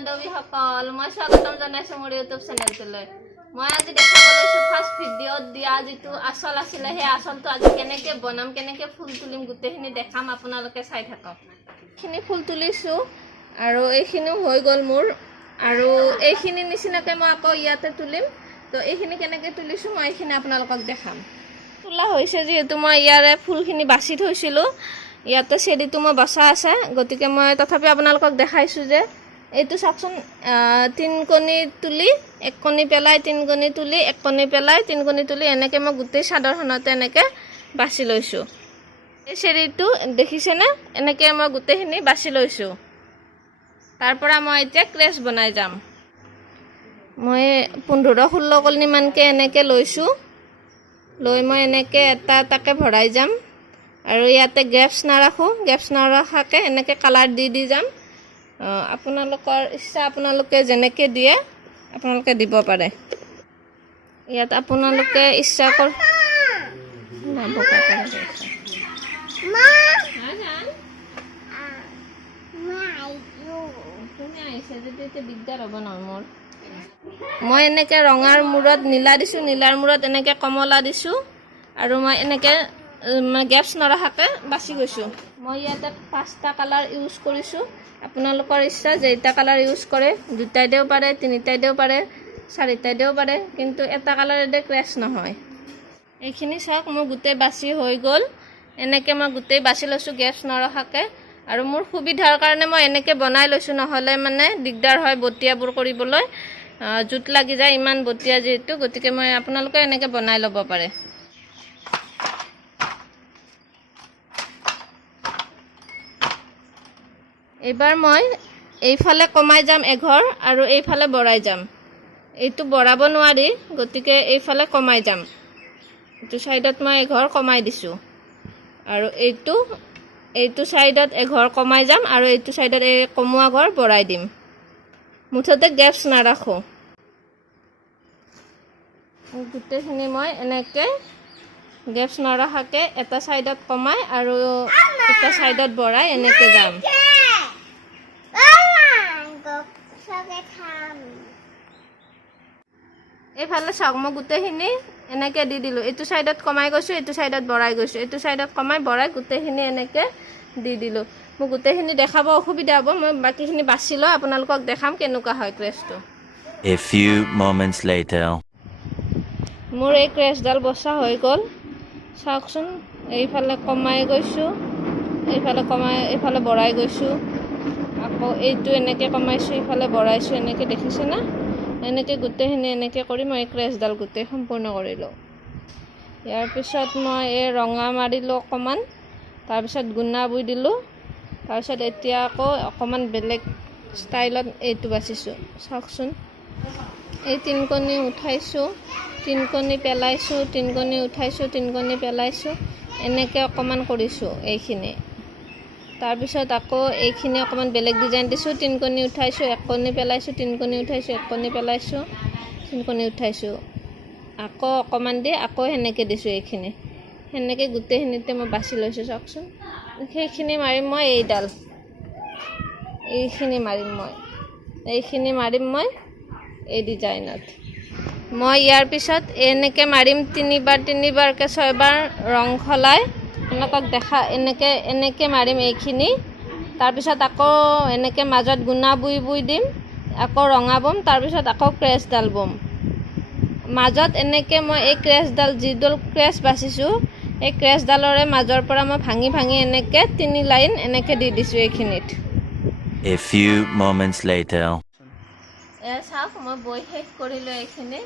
বান্ধৱী সকল মই স্বাগতম জনাইছো মোৰ ইউটিউব চেনেলটোলৈ মই আজি দেখাবলৈ ফাৰ্ষ্ট ভিডিঅ'ত দিয়া যেটো আসল আছিল হে আসলটো আজি কেনেকৈ বনাম কেনেকৈ ফুল তুলিম গুটেখিনি দেখাম আপোনালোকে চাই থাকক খিনি ফুল তুলিছো আৰু এইখিনি হৈ গল মোৰ আৰু এইখিনি নিচিনাকৈ মই আকৌ ইয়াতে তুলিম তো এইখিনি কেনেকৈ তুলিছো মই এইখিনি আপোনালোকক দেখাম তোলা হৈছে যেহেতু মই ইয়াৰে ফুলখিনি বাছি থৈছিলো ইয়াতে চেৰিটো মই বসা আছে গতিকে মই তথাপি আপোনালোকক দেখাইছো যে এইটো চাকচোন তিন কণি তুলি এক কণি পেলাই তিন কণি তুলি এক কণি পেলাই তিন কণি তুলি এনেকৈ মই গোটেই চাদৰখনতে এনেকৈ বাছি লৈছো এই চেৰিটো দেখিছে না এনেকৈ মই গোটেইখিনি বাছি লৈছো তাৰ পৰা মই এতিয়া ক্ৰেছ বনাই যাম মই 15-16 কলনি মানকে এনেকৈ লৈছো লৈ মই এনেকৈ এটা এটাকৈ ভৰাই যাম আৰু ইয়াতে গেপছ নাৰাখাকে এনেকৈ কালাৰ দি যাম আপোনালোকৰ ইচ্ছা আপোনালোকে যেনেকৈ দিয়ে আপোনালোকে দিব পাৰে ইয়াত আপোনালোকে ইচ্ছা কৰ দিগদাৰ হ'ব নহয় মোৰ মই এনেকৈ ৰঙাৰ মূৰত নীলা দিছোঁ নীলাৰ মূৰত এনেকৈ কমলা দিছোঁ আৰু মই এনেকৈ গেপছ নৰখাকে বাছি গৈছোঁ মই ইয়াতে 5টা কালাৰ ইউজ কৰিছোঁ আপোনালোকৰ ইচ্ছা যেইটা কালাৰ ইউজ কৰে দুটাই দেও পাৰে তিনিটাই দেও পাৰে চাৰিটাই দেও পাৰে কিন্তু এটা কালাৰেৰে ক্ৰেছ নহয় এইখিনি চাওক মোৰ গোটেই বাছি হৈ গ'ল এনেকৈ মই গোটেই বাছি লৈছোঁ গেপছ নৰখাকে আৰু মোৰ সুবিধাৰ কাৰণে মই এনেকৈ বনাই লৈছোঁ নহ'লে মানে দিগদাৰ হয় বটিয়াবোৰ কৰিবলৈ জুট লাগি যায় ইমান বটিয়া যেহেতু গতিকে মই আপোনালোকে এনেকৈ বনাই ল'ব পাৰে এবাৰ মই এইফালে কমাই যাম এঘৰ আৰু এইফালে বঢ়াই যাম এইটো বঢ়াব নোৱাৰি গতিকে এইফালে কমাই যাম এইটো সাইডত মই এঘৰ কমাই দিছোঁ আৰু এইটো সাইডত এঘৰ কমাই যাম আৰু এইটো সাইডত এই কমোৱা ঘৰ বঢ়াই দিম মুঠতে গেপছ নাৰাখো গোটেইখিনি মই এনেকৈ গেপছ নৰখাকে এটা সাইডত কমাই আৰু এটা সাইডত বঢ়াই এনেকৈ যাম এইফালে চাওক মই গোটেইখিনি এনেকৈ দি দিলোঁ এইটো সাইডত কমাই গৈছোঁ এইটো সাইডত বঢ়াই গৈছোঁ এইটো সাইডত কমাই বঢ়াই গোটেইখিনি এনেকৈ দি দিলোঁ মোক গোটেইখিনি দেখাব অসুবিধা হ'ব মই বাকীখিনি বাছি লওঁ আপোনালোকক দেখাম কেনেকুৱা হয় ক্ৰেছটো A few moments later মোৰ এই ক্ৰেছডাল বসা হৈ গ'ল চাওকচোন এইফালে কমাই গৈছোঁ এইফালে বঢ়াই গৈছোঁ আকৌ এইটো এনেকৈ কমাইছোঁ এইফালে বঢ়াইছোঁ এনেকৈ দেখিছে না এনেকৈ গোটেইখিনি এনেকৈ কৰি মই এই ক্ৰেছডাল গোটেই সম্পূৰ্ণ কৰিলোঁ ইয়াৰ পিছত মই এই ৰঙা মাৰিলোঁ অকণমান তাৰপিছত গুণা বুই দিলোঁ তাৰপিছত এতিয়া আকৌ অকণমান বেলেগ ষ্টাইলত এইটো বাচিছোঁ চাওকচোন এই তিনকণি উঠাইছোঁ তিনকণি পেলাইছোঁ তিনকণি উঠাইছোঁ তিনকণি পেলাইছোঁ এনেকৈ অকণমান কৰিছোঁ এইখিনি তাৰপিছত আকৌ এইখিনি অকণমান বেলেগ ডিজাইন দিছোঁ তিনকণি উঠাইছোঁ এক কণি পেলাইছোঁ তিনকণি উঠাইছোঁ এক কণি পেলাইছোঁ তিনকণি উঠাইছোঁ আকৌ অকণমান দি আকৌ সেনেকৈ দিছোঁ এইখিনি সেনেকৈ গোটেইখিনিতে মই বাছি লৈছোঁ চাওকচোন সেইখিনি মাৰিম মই এইখিনি মাৰিম মই এই ডিজাইনত মই ইয়াৰ পিছত এনেকৈ মাৰিম তিনিবাৰকৈ 6বাৰ ৰং সলাই আপোনালোকক এনেকৈ মাৰিম এইখিনি তাৰপিছত আকৌ এনেকৈ মাজত গুণা বুই দিম আকৌ ৰঙা বম তাৰপিছত আকৌ ক্ৰেছডাল বম মাজত এনেকৈ মই এই ক্ৰেছডাল যিডাল ক্ৰেছ বাচিছোঁ এই ক্ৰেছডালৰে মাজৰ পৰা মই ভাঙি এনেকৈ 3 লাইন এনেকৈ দি দিছোঁ এইখিনিত A few moments later চাওক মই বৈ শেষ কৰিলোঁ এইখিনি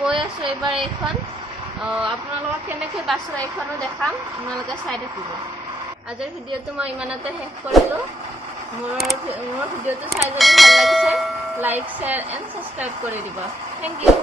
বৈ আছোঁ এইবাৰ এইখন আপোনালোকক কেনেকৈ বাছোঁ এইখনো দেখাম আপোনালোকে চাই থাকিব আজিৰ ভিডিঅ'টো মই ইমানতে শেষ কৰিলোঁ মোৰ ভিডিঅ'টো চাই যদি ভাল লাগিছে লাইক শ্বেয়াৰ এণ্ড ছাবস্ক্ৰাইব কৰি দিব থেংক ইউ